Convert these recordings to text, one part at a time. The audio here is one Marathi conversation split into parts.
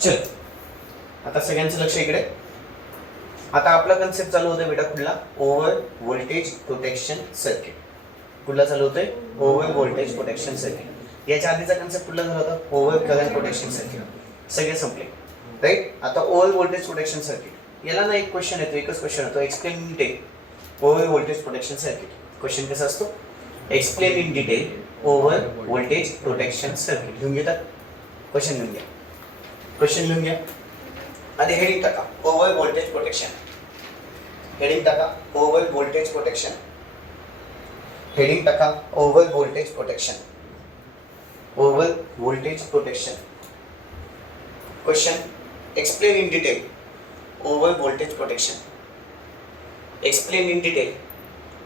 चल आता सगळ्यांचं लक्ष इकडे. आता आपला कन्सेप्ट चालू होतोय बेटा कुठला? Over voltage protection circuit. कुठला चालू होतोय? Over voltage protection circuit. याच्या आधीचा कन्सेप्ट कुठला झाला होता? Over current protection circuit. सगळे संपले राईट. आता ओव्हर व्होल्टेज प्रोटेक्शन सर्किट याला ना एक क्वेश्चन येतो, एकच क्वेश्चन येतो, explain in detail over voltage protection circuit. Question कसा असतो? Explain in detail over voltage protection circuit. लिहून घेतात क्वेश्चन, लिहून घ्या क्वेश्चन, लिहून घ्या. आधी हेडिंग टाका ओव्हर व्होल्टेज प्रोटेक्शन. हेडिंग टाका ओव्हर व्होल्टेज प्रोटेक्शन. हेडिंग टाका over voltage protection. Over voltage protection. Question explain in detail over voltage protection. Explain in detail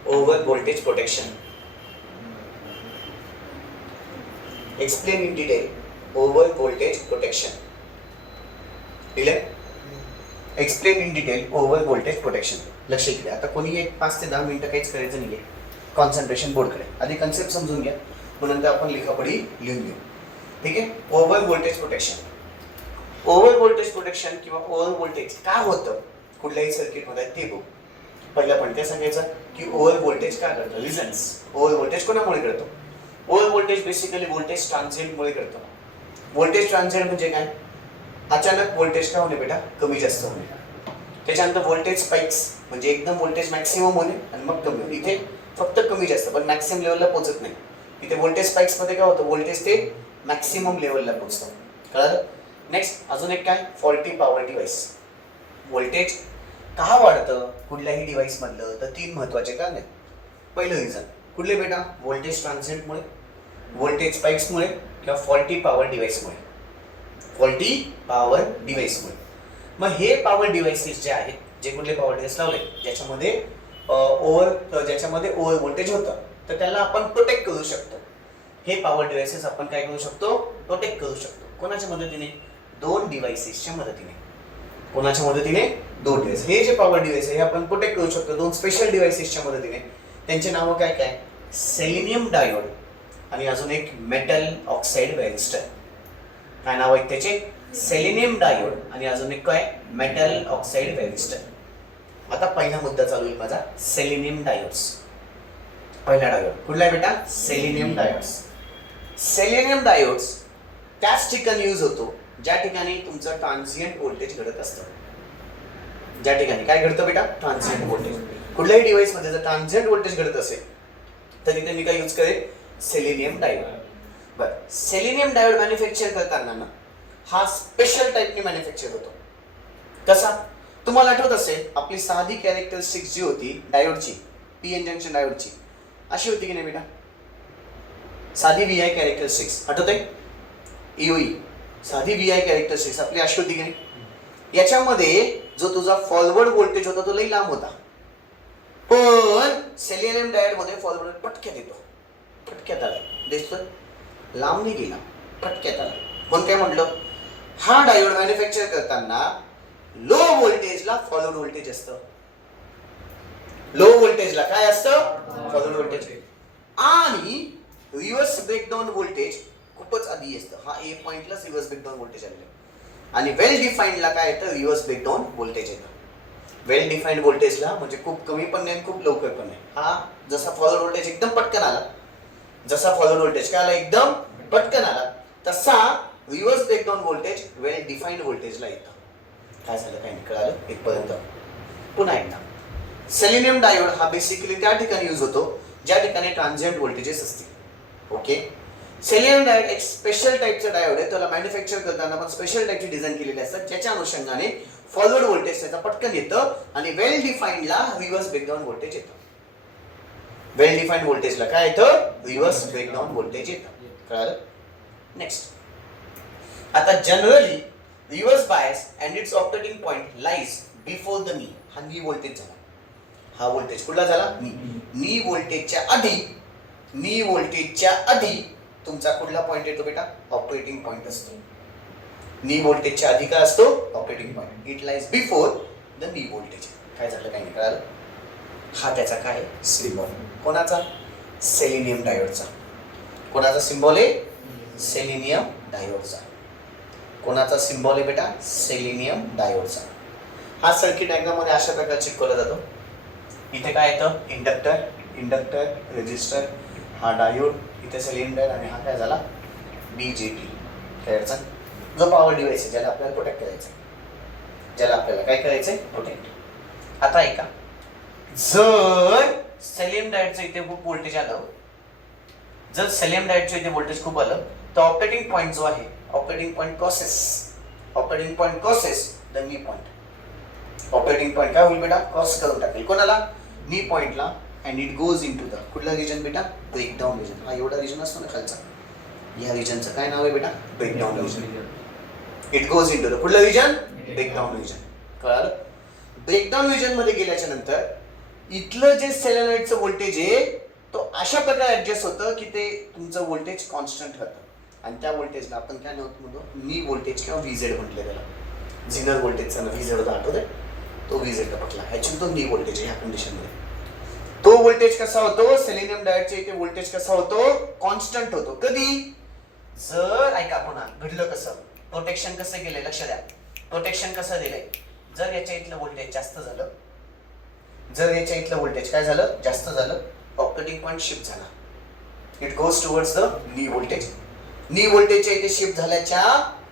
over voltage protection. Explain in detail over voltage protection. दिले? Explain in detail over voltage protection. लक्ष इकडे. आता कोणी एक 5 ते 10 मिनिटं काहीच करायचं नाहीये, कॉन्सन्ट्रेशन बोर्डकडे. आधी कन्सेप्ट समजून घ्या, मग नंतर आपण लिखापडी लिहून घेऊ. ठीक आहे. Over voltage protection. Over voltage protection किंवा ओव्हर व्होल्टेज काय होतं कुठल्याही सर्किटमध्ये ते बघू. पहिला पण ते सांगायचं की ओव्हर व्होल्टेज काय करतं, रिझन्स. ओव्हर व्होल्टेज कोणामुळे करतो? ओव्हर व्होल्टेज बेसिकली व्होल्टेज ट्रान्झिएंटमुळे करतो. व्होल्टेज ट्रान्झिएंट म्हणजे काय? अचानक व्होल्टेज काय होणे बेटा? कमी जास्त होणे. त्याच्यानंतर व्होल्टेज स्पाइक्स म्हणजे एकदम व्होल्टेज मॅक्सिमम होणे आणि मग कमी होणे. इथे फक्त कमी जास्त पण मॅक्सिमम लेवलला पोहोचत नाही. इथे व्होल्टेज स्पाइक्स मध्ये काय होतं? व्होल्टेज ते मॅक्सिमम लेवलला पोहोचतं. कळलं? नेक्स्ट अजून एक काय? Faulty power device. व्होल्टेज का वाढतं कुठल्याही डिव्हाइस मधलं? तर 3 महत्वाचे कारण आहेत. पहिलं रिझन कुठले बेटा? व्होल्टेज ट्रान्झिएंटमुळे, व्होल्टेज स्पाइक्समुळे किंवा फॉल्टी पॉवर डिव्हाइसमुळे. फॉल्टी पॉवर डिव्हाइसमुळे. मग हे पॉवर डिव्हाइसेस जे आहेत, जे कुठले पॉवर डिव्हाइस लावले ज्याच्यामध्ये ओव्हर व्होल्टेज होतं, तर त्याला आपण प्रोटेक्ट करू शकतो. हे पॉवर डिव्हाइसेस आपण काय करू शकतो? प्रोटेक्ट करू शकतो. कोणाच्या मदतीने? 2 डिव्हाइसेसच्या मदतीने. कोणाच्या मदतीने? 2 डिव्हाइस. हे जे पॉवर डिव्हाइस आहे हे आपण प्रोटेक्ट करू शकतो 2 स्पेशल डिव्हाइसेसच्या मदतीने. त्यांचे नाव काय काय? सेलेनियम डायोड आणि अजून एक मेटल ऑक्साइड रेझिस्टर. काय नाव आहे त्याचे? सेलेनियम डायोड आणि अजून एक काय? Metal oxide resistor. आता पहिला मुद्दा चालू आहे माझा, सेलेनियम डायोड्स. पहिला डायोड कुठला आहे बेटा? Selenium diodes. सेलेनियम डायोड्स त्याच ठिकाणी यूज होतो ज्या ठिकाणी तुमचं ट्रान्झिएंट व्होल्टेज घडत असतं. ज्या ठिकाणी काय घडतं बेटा? Transient voltage. कुठल्याही डिव्हाइस मध्ये जर ट्रान्झिएंट व्होल्टेज घडत असेल तर तिथे मी काय यूज करेन? Selenium diode. बरं, सेलेनियम डायोड मॅन्युफॅक्चर करताना ना हा स्पेशल टाईपने मॅन्युफॅक्चर होतो. कसा? तुम्हाला आठवत असेल आपली साधी कॅरेक्टरिस्टिक्स जी होती डायोडची, पी एन जंक्शन डायोडची, अशी होती की नाही बेटा? साधी व्ही आय कॅरेक्टरिस्टिक्स आठवते? ईओई साधी व्ही आय कॅरेक्टरिस्टिक्स आपली अशी होती की नाही? याच्यामध्ये जो तुझा फॉरवर्ड व्होल्टेज होता तो लई लांब होता, पण सेलेनियम डायोड मध्ये फॉरवर्ड पटक्यात येतो. पटक्यात आला, दिसतोय? लांब नाही गेला, पटक्यात आला. पण काय म्हटलं? हा डायोड मॅन्युफॅक्चर करताना लो व्होल्टेजला फॉरवर्ड व्होल्टेज असतं. लो व्होल्टेजला काय असतं? Forward voltage. आणि रिव्हर्स ब्रेकडाऊन व्होल्टेज खूपच आधी असतं. हा ए पॉइंटलाच रिव्हर्स ब्रेकडाऊन व्होल्टेज आलेलं. आणि वेल डिफाइंडला काय येतं? रिव्हर्स ब्रेकडाऊन व्होल्टेज येतं. वेल डिफाइंड व्होल्टेजला म्हणजे खूप कमी पण नाही खूप लवकर पण नाही. हा जसा फॉरवर्ड व्होल्टेज एकदम पटकन आला, जसा फॉरवर्ड व्होल्टेज काय आला एकदम पटकन आला, तसा रिव्हर्स ब्रेकडाऊन व्होल्टेज वेल डिफाइंड व्होल्टेजला येतं. काय झालं काय नाही कळालं इथपर्यंत? पुन्हा एकदा, सेलेनियम डायोड हा बेसिकली त्या ठिकाणी यूज होतो ज्या ठिकाणी ट्रान्झिएंट व्होल्टेजेस असतील. ओके. सेलेनियम डायोड एक स्पेशल टाईपचा डायोड आहे. त्याला मॅन्युफॅक्चर करताना पण स्पेशल टाईपची डिझाईन केलेली असतात ज्याच्या अनुषंगाने फॉरवर्ड व्होल्टेज त्याचा पटकन येतं आणि वेल डिफाइंडला रिव्हर्स ब्रेकडाऊन व्होल्टेज येतं. वेल डिफाइंड व्होल्टेजला काय येतं? रिव्हर्स ब्रेकडाऊन व्होल्टेज येतं. कळालं? नेक्स्ट. आता generally reverse bias and it's operating point lies before the knee. हा नी व्होल्टेज झाला. हा व्होल्टेज कुठला झाला? नी व्होल्टेजच्या आधी तुमचा कुठला पॉइंट येतो बेटा? ऑपरेटिंग पॉइंट असतो. नी व्होल्टेजच्या आधी काय असतो? Operating point. It lies before the knee voltage. काय झालं काय नाही कळालं? हा त्याचा काय सिम्बॉल. कोणाचा? सेलेनियम डायोडचा. कोणाचा सिम्बॉल आहे? सेलेनियम डायोडचा. कोणाचा सिम्बॉल आहे बेटा? सेलेनियम डायोडचा. हा सर्किट डायग्राम मध्ये अशा प्रकारे चिटकवला जातो. इथे काय येतं? इंडक्टर, रेजिस्टर, हा डायोड, इथे सिलेंडर आणि हा काय झाला? बीजेटी. काय अडचण? जो पॉवर डिव्हाइस आहे ज्याला आपल्याला प्रोटेक्ट करायचं, ज्याला आपल्याला काय करायचंय? प्रोटेक्ट. आता ऐका, जर सेलेनियम डायोडचं इथे खूप व्होल्टेज आलं, जर सेलेनियम डायोडचं इथे व्होल्टेज खूप आलं, तर ऑपरेटिंग पॉइंट जो आहे, operating point crosses the knee point. Operating point काय होईल बेटा? क्रॉस करून टाकेल. कोणाला? नी पॉइंटला. And it goes into the कुठला रिजन बेटा? Breakdown region. हा एवढा रिजन असतो ना खालचा, या रिजनचं काय नाव आहे बेटा? Breakdown region. It goes into the कुठला रिजन? Breakdown region. कळालं? ब्रेकडाऊन रिजन मध्ये गेल्याच्या नंतर इथलं जे सेलेनॉइडचं व्होल्टेज आहे तो अशा प्रकारे ऍडजस्ट होतं की ते तुमचं व्होल्टेज कॉन्स्टंट राहतं. आणि त्या व्होल्टेजला आपण काय म्हणतो? नी व्होल्टेज किंवा व्हीझेड म्हटले त्याला. झिनर व्होल्टेजचा व्हीझेड होता, आठवतंय? तो व्हीझेड पटला. ह्याची तो नी व्होल्टेज आहे ह्या कंडिशनमध्ये. तो व्होल्टेज कसा होतो? सेलेनियम डायोडच्या इथे व्होल्टेज कसा होतो? कॉन्स्टंट होतो. कधी? जर ऐका पुन्हा घडलं कसं? प्रोटेक्शन कसं केलंय? लक्ष द्या. प्रोटेक्शन कसं दिलंय? जर याच्या इथलं व्होल्टेज जास्त झालं, जर याच्या इथलं व्होल्टेज काय झालं? जास्त झालं, ऑपरेटिंग पॉइंट शिफ्ट झाला. It goes towards the knee voltage. नी व्होल्टेजच्या इथे शिफ्ट झाल्याच्या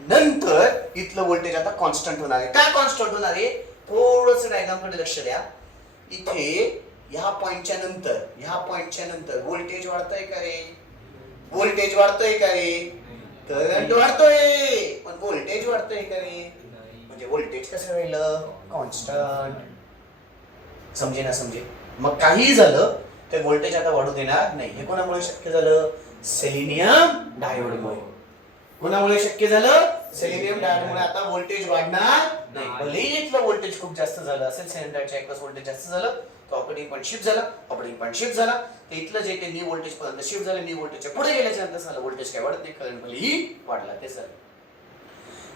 नंतर इथलं व्होल्टेज आता कॉन्स्टंट होणार आहे. काय कॉन्स्टंट होणार आहे? थोडंसं डायग्रामकडे लक्ष द्या. इथे ह्या पॉइंटच्या नंतर व्होल्टेज वाढतंय का रे? व्होल्टेज वाढतोय का रे? करंट वाढतोय, पण व्होल्टेज वाढतोय का रे? म्हणजे व्होल्टेज कसं राहिलं? कॉन्स्टंट. समजे ना? समजे. मग काही झालं तर व्होल्टेज आता वाढू देणार नाही. हे कोणामुळे शक्य झालं? सेलेनियम डायोडमुळे. कोणामुळे शक्य झालं? सेलेनियम डायोडमुळे आता व्होल्टेज वाढणार नाही. भलेही इथलं व्होल्टेज खूप जास्त झालं असेल, सेलेनियम डायोडच्या एकच व्होल्टेज जास्त झालं, तो ऑपरेटिंग पॉइंट शिफ्ट झाला. ऑपरेटिंग पॉइंट शिफ्ट झाला तर इथलं जे ते नी व्होल्टेज पर्यंत शिफ्ट झालं. नी व्होल्टेजच्या पुढे गेल्याच्या नंतर झालं व्होल्टेज काय वाढत नाही, करंट भलेही वाढला. ते सर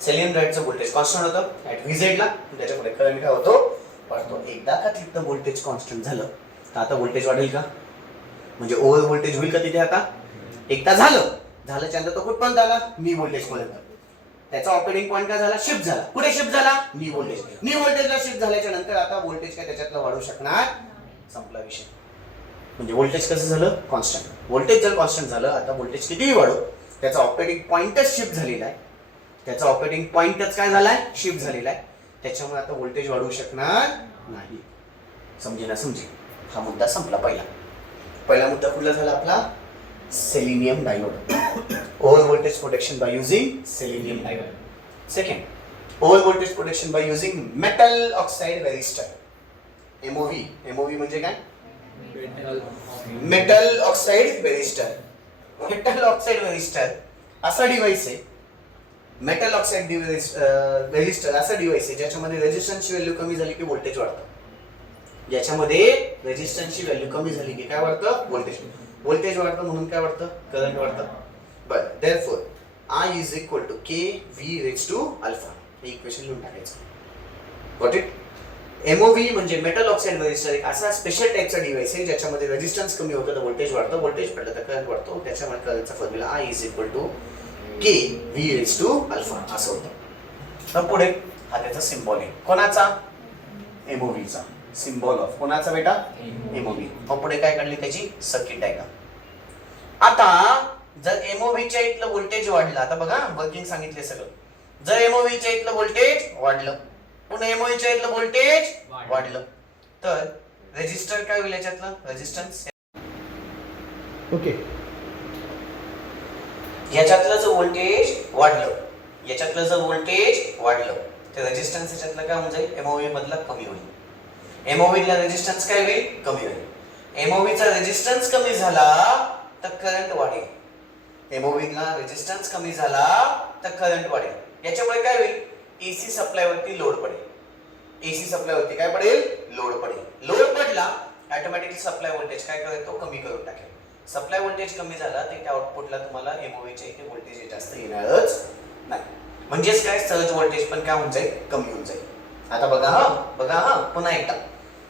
सेलेनियम डायोडचं व्होल्टेज कॉन्स्टंट होतं ऍट व्हीझेड ला, त्याच्या पुढे करंट काय होतो? वाढतो. एकदा का तिथलं व्होल्टेज कॉन्स्टंट झालं तर आता व्होल्टेज वाढेल का? म्हणजे ओव्हर व्होल्टेज होईल का तिथे? आता एकदा झाल्याच्या नंतर तो कुठपर्यंत आला? नी व्होल्टेज पर्यंत. त्याचा ऑपरेटिंग पॉइंट काय झाला? शिफ्ट झाला. कुठे शिफ्ट झाला? नी व्होल्टेज. नी व्होल्टेजला शिफ्ट झाल्याच्या नंतर आता व्होल्टेज काय त्याच्यातलं वाढू शकणार? संपला विषय. म्हणजे व्होल्टेज कसं झालं? कॉन्स्टंट. व्होल्टेज जर कॉन्स्टंट झालं, आता व्होल्टेज कितीही वाढो, त्याचा ऑपरेटिंग पॉइंटच शिफ्ट झालेला आहे. त्याचा ऑपरेटिंग पॉइंटच काय झालाय? शिफ्ट झालेला आहे. त्याच्यामुळे आता व्होल्टेज वाढवू शकणार नाही. समजे ना? समजे. हा मुद्दा संपला. पहिला मुद्दा कुठला झाला आपला? Selenium diode. Over voltage protection by using selenium diode. Second, over voltage protection by using metal oxide resistor. MOV. MOV म्हणजे काय? Metal oxide resistor. Metal oxide resistor असा डिव्हाइस आहे, मेटल ऑक्साइड रेझिस्टर असा डिव्हाइस आहे ज्याच्यामध्ये रेझिस्टन्सची व्हॅल्यू कमी झाली की व्होल्टेज वाढतं. ज्याच्यामध्ये रेझिस्टन्सची व्हॅल्यू कमी झाली की काय वाढतं? व्होल्टेज वाढतं. म्हणून काय वाढतं? करंट वाढतं. बरं, therefore I is equal to K V raised to alpha. हे इक्वेशन लिहून टाकायचं. Got it? एमओव्ही म्हणजे मेटल ऑक्साइड रेझिस्टर एक असा स्पेशल टाइपचा डिव्हाइस आहे ज्याच्यामध्ये रेझिस्टन्स कमी होतं तर व्होल्टेज वाढतं, व्होल्टेज पडलं तर करंट वाढतो. त्याच्यामुळे करंटचा formula I is equal to K V raised to alpha असं होतं. मग पुढे हा त्याचा सिम्बॉल आहे. कोणाचा? एमओव्हीचा. सिम्बॉल ऑफ कोणाचा बेटा? एमओव्ही. मग पुढे काय काढली त्याची? Circuit diagram. आता जर एमओव्हीच्या इथलं व्होल्टेज वाढलं, आता बघा वर्किंग सांगितले सगळं. जर एमओव्हीच्या इथलं व्होल्टेज वाढलं, पुन्हा एमओव्हीच्या इथलं व्होल्टेज वाढलं, तर रेझिस्टर काय होईल याच्यातलं? रेझिस्टन्स. ओके. याच्यातलं जर व्होल्टेज वाढलं, तर रेझिस्टन्स याच्यातलं काय होऊन जाईल? एमओव्ही मधला कमी होईल. एमओव्हीला रेझिस्टन्स काय होईल? कमी होईल. एमओव्हीचा रेझिस्टन्स कमी झाला तर करंट वाढेल. एमओव्हीला रेझिस्टन्स कमी झाला तर करंट वाढेल. याच्यामुळे काय होईल? एसी सप्लाय वरती लोड पडेल. एसी सप्लाय वरती काय पडेल? लोड पडेल. लोड पडला ऑटोमॅटिकली सप्लाय व्होल्टेज काय करेल? तो कमी करून टाकेल. सप्लाय व्होल्टेज कमी झाला तर त्या आउटपुटला तुम्हाला एमओव्हीच्या इथे व्होल्टेज जास्त येणारच नाही. म्हणजेच काय? सर्ज व्होल्टेज पण काय होऊन जाईल? कमी होऊन जाईल. आता बघा पुन्हा एकदा.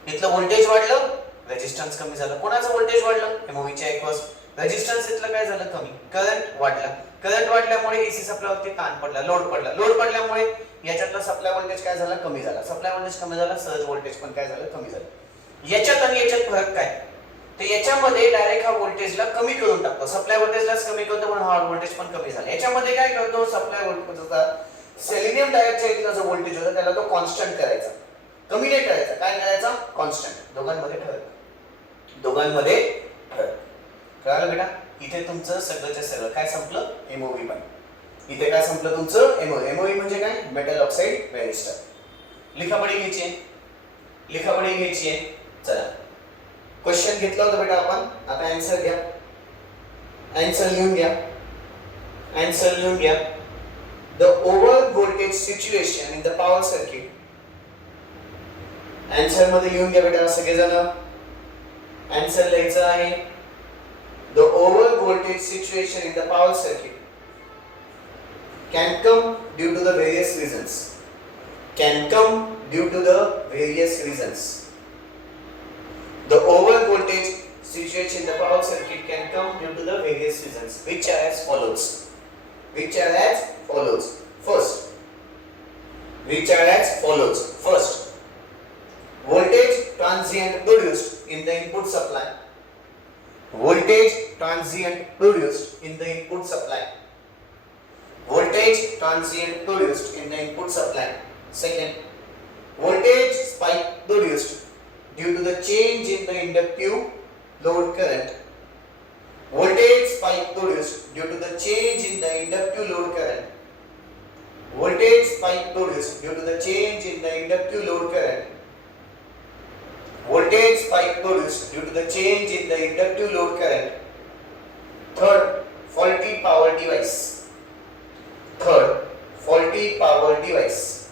इथलं व्होल्टेज वाढलं, रेझिस्टन्स कमी झालं. कोणाचं व्होल्टेज वाढलं? एमओव्हीच्या एकॉस. रेजिस्टन्स इथलं काय झालं कमी, करंट वाढला, करंट वाढल्यामुळे एसी सप्लायवरती ताण पडला, लोड पडला, लोड पडल्यामुळे याच्यातला सप्लाय व्होल्टेज काय झाला, कमी झाला, सप्लाय व्होल्टेज कमी झाला, सहज व्होल्टेज पण काय झालं, कमी झालं. याच्यात आणि याच्यात फरक काय, तर याच्यामध्ये डायरेक्ट हा व्होल्टेजला कमी करून टाकतो, सप्लाय व्होल्टेजलाच कमी करतो म्हणून हा व्होल्टेज पण कमी झाला. याच्यामध्ये काय करतो, सप्लाय व्होल्टेजचा सेलेनियम डायोडच्या इथला जो व्होल्टेज होता त्याला तो कॉन्स्टंट करायचा, कमी नाही करायचा, काय करायचा, कॉन्स्टंट. दोघांमध्ये फरक, दोघांमध्ये फरक. कळालं बेटा, इथे तुमचं सगळंच्या सगळं काय संपलं, एमओव्ही पण. इथे काय संपलं तुमचं, एमओव्ही. एमओव्ही म्हणजे काय, मेटल ऑक्साइड रेजिस्टर. लिखापडी घ्यायची आहे, लिखापडी घ्यायची आहे. चला क्वेश्चन घेतला होता बेटा आपण, आता आन्सर घ्या, आन्सर लिहून घ्या, आन्सर लिहून घ्या. The over voltage situation in the power circuit. Answer मध्ये लिहून घ्या बेटा सगळेजण, आन्सर लिहायचं आहे. The over voltage situation in the power circuit can come due to the various reasons. Can come due to the various reasons. The over voltage situation in the power circuit can come due to the various reasons, which are as follows. Which are as follows. First, which are as follows. First, voltage transient produced in the input supply. Voltage transient produced in the input supply. Voltage transient produced in the input supply. Second, voltage spike produced due to the change in the inductive load current. Voltage spike produced due to the change in the inductive load current. Voltage spike produced due to the change in the inductive load current. Voltage spike produced due to the change in the inductive load current. Third, faulty power device. Third, faulty power device.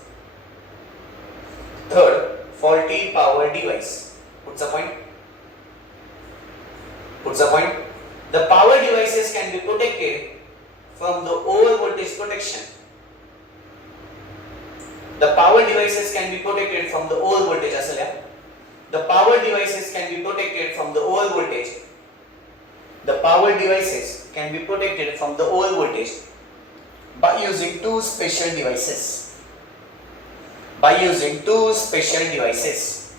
Third, faulty power device. What's the point? What's the point? The power devices can be protected from the over voltage protection. The power devices can be protected from the over voltage. Asal ya? The power devices can be protected from the over voltage. The power devices can be protected from the over voltage by using two special devices. By using two special devices.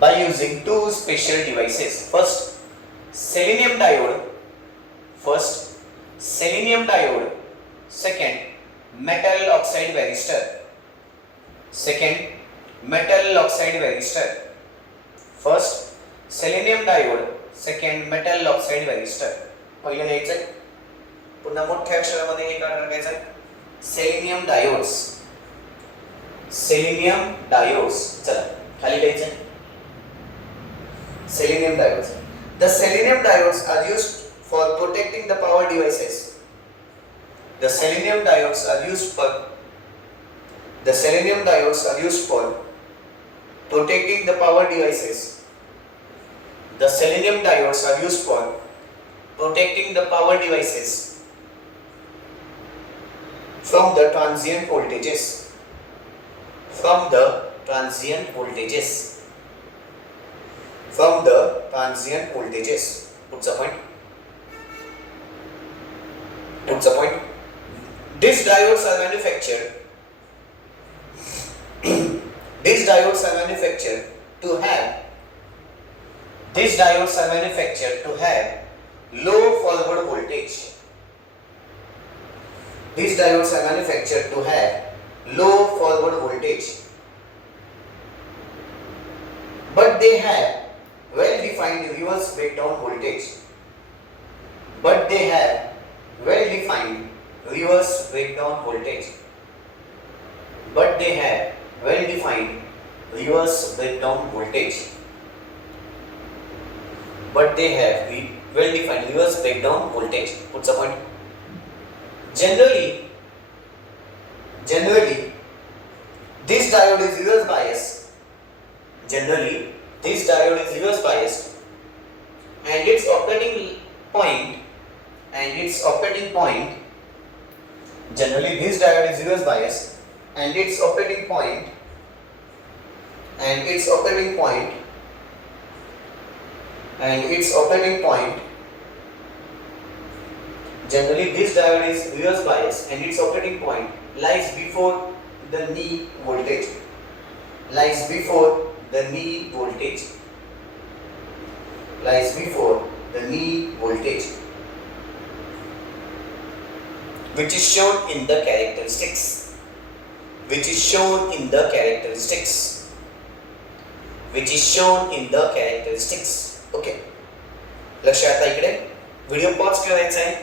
By using two special devices. First, selenium diode. First, selenium diode. Second, metal oxide varistor. Second, metal oxide varistor. First, selenium diode. Second, metal oxide varistor. पहिलं लिहायचं, पुन्हा मोठ्या अक्षरामध्ये हे काय टाकायचं, सेलेनियम डायोड्स. Selenium diodes. चला खाली लिहायचं, selenium diodes. The selenium diodes are used for protecting the power devices. The selenium diodes are used for protecting the power devices. The selenium diodes are used for protecting the power devices from the transient voltages. From the transient voltages. From the transient voltages. What's the point? What's the point? These diodes are manufactured. These diodes are manufactured to have. These diodes are manufactured to have low forward voltage. These diodes are manufactured to have low forward voltage. But they have well-defined reverse breakdown voltage. But they have well-defined reverse breakdown voltage. But they have well-defined reverse breakdown voltage. But they have well-defined reverse breakdown voltage. What's the point? Generally, this diode is reverse biased. Generally, this diode is reverse biased, and its operating point. Generally, this diode is reverse biased, and its operating point. Generally, this diode is reverse bias and its operating point lies before the knee voltage. Lies before the knee voltage. Lies before the knee voltage, which is shown in the characteristics. Which is shown in the characteristics. Which is shown in the characteristics. Okay. लक्ष आता इकडे व्हिडिओ पॉज करायचा आहे.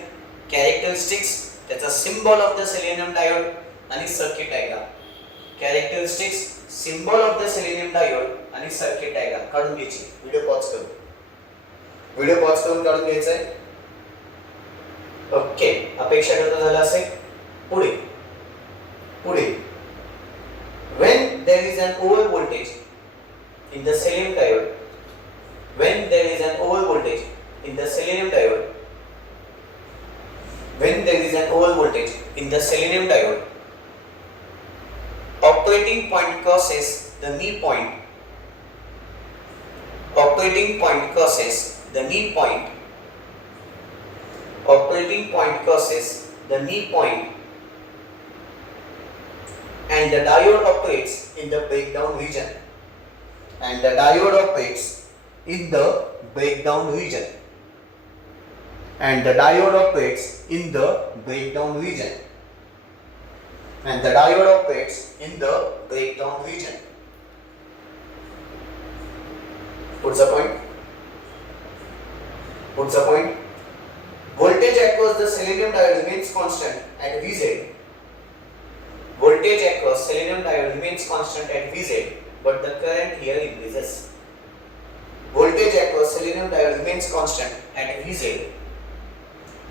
कॅरेक्टरिस्टिक्स, त्याचा symbol of the selenium diode आणि circuit diagram. Characteristics, symbol of the selenium diode आणि सर्किट डायग्राम काढून घ्यायची. व्हिडिओ पॉज करून काढून घ्यायचा आहे. ओके. अपेक्षा करता झालं असेल. पुढे when there is an over voltage in the selenium diode, when there is an over voltage in the selenium diode, when there is an over voltage in the selenium diode, operating point crosses the knee point. Operating point crosses the knee point. Operating point crosses the knee point, and the diode operates in the breakdown region. And the diode operates in the breakdown region. And the diode operates in the breakdown region. And the diode operates in the breakdown region. What's the point? Voltage across the selenium diode remains constant at Vz. Voltage across selenium diode remains constant at Vz, but the current here increases. Voltage across selenium diode remains constant at Vz.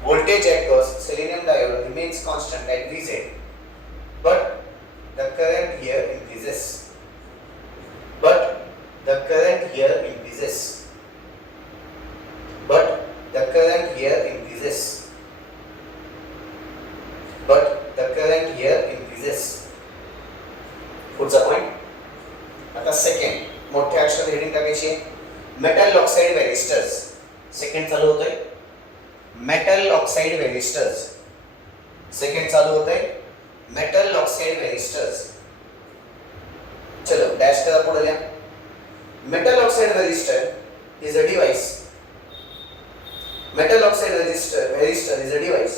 Voltage across selenium diode remains constant at Vz, but the current here increases. But the current here increases. But the current here increases. But the current here increases. पुढचा पॉइंट. आता सेकंड मोठ्या अक्षरात हेडिंग टाकायची. Metal oxide resistors. सेकंड चालू होतंय. Metal oxide resistors. सेकंड चालू होतंय. Metal oxide resistors. चलो डॅश करा पुढे लिहा. Metal oxide resistor is a device. Metal oxide resistor is a device.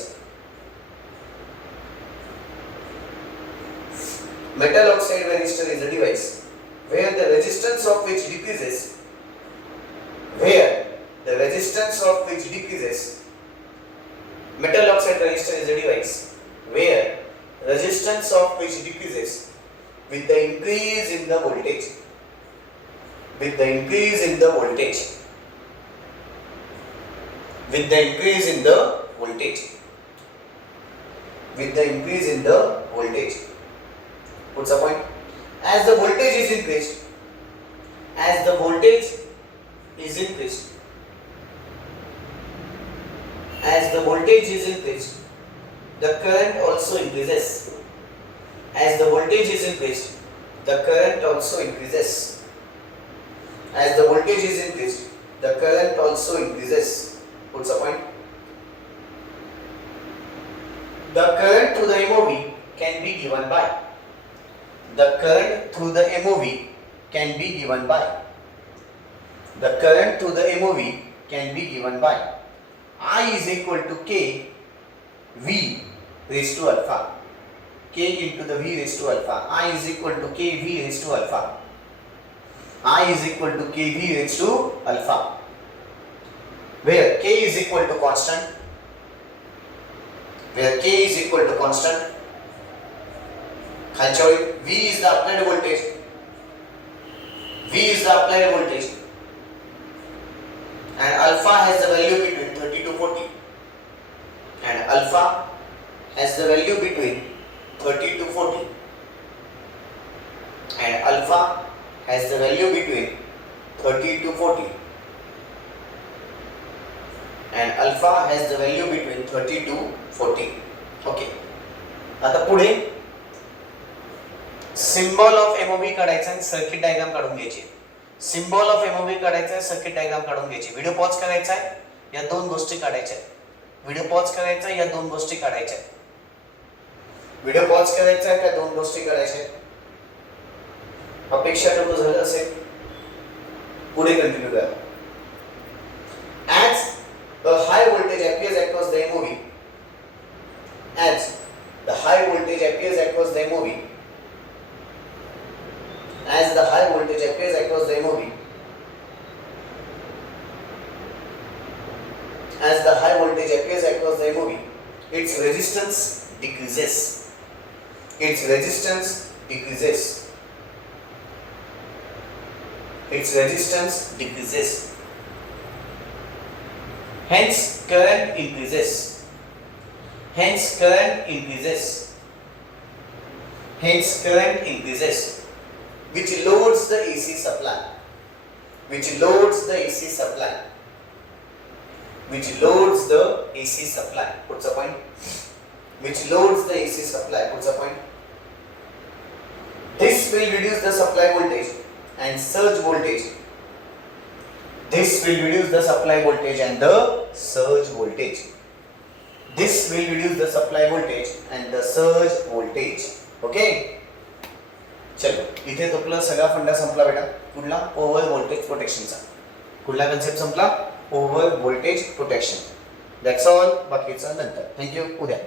Metal oxide resistor is a device where the resistance of which decreases. Where the resistance of which decreases. Metal oxide resistor is a device where resistance of which decreases with the increase in the voltage. With the increase in the voltage. With the increase in the voltage. With the increase in the voltage. What's the point? As the voltage is increased, as the voltage is increased, as the voltage is increased, the current also increases. As the voltage is increased, the current also increases. As the voltage is increased, the current also increases. What's the point? The current through the MOV can be given by. The current through the MOV can be given by. The current through the MOV can be given by. I is equal to K V raised to alpha. K into the V raised to alpha. I is equal to K V raised to alpha. I is equal to K V raised to alpha. Where K is equal to constant. Where K is equal to constant. खालच्या वेळी V is the applied voltage. V is the applied voltage. And alpha has the value between 30 to 40. And alpha has the value between 30 to 40. And alpha has the value between 30 to 40. And alpha has the value between 30 to 40. Okay. आता पुढे सिम्बॉल ऑफ एमओव्ही काढायचा आणि सर्किट डायग्राम काढून घ्यायची. सिम्बॉल ऑफ एमओव्ही काढायचा आहे, सर्किट डायग्राम काढून घ्यायची. व्हिडिओ पॉज करायचा आहे. या दोन गोष्टी काढायच्या आहेत. व्हिडिओ पॉज करायचा, या दोन गोष्टी काढायच्या. व्हिडिओ पॉज करायचा, त्या दोन गोष्टी काढायच्या. अपेक्षा करतो झालं असेल. पुढे कंटिन्यू करा. As a high voltage appears across the MOV, as the high voltage appears across the MOV, as the high voltage appears across the MOV, as the high voltage appears across the MOV, its resistance decreases. Its resistance decreases. Its resistance decreases. Hence current increases. Hence current increases. Hence current increases, which loads the AC supply. Which loads the AC supply. Which loads the AC supply. What's the point? Which loads the AC supply. What's the point? This will reduce the supply voltage and surge voltage. This will reduce the supply voltage and the surge voltage. This will reduce the supply voltage and the surge voltage. Okay? चलो, इथे आपला सगळा फंडा संपला बेटा. कुठला? ओव्हर व्होल्टेज प्रोटेक्शनचा. कुठला कन्सेप्ट संपला? Over voltage protection. That's all. बाकीचं नंतर. थँक्यू. उद्या.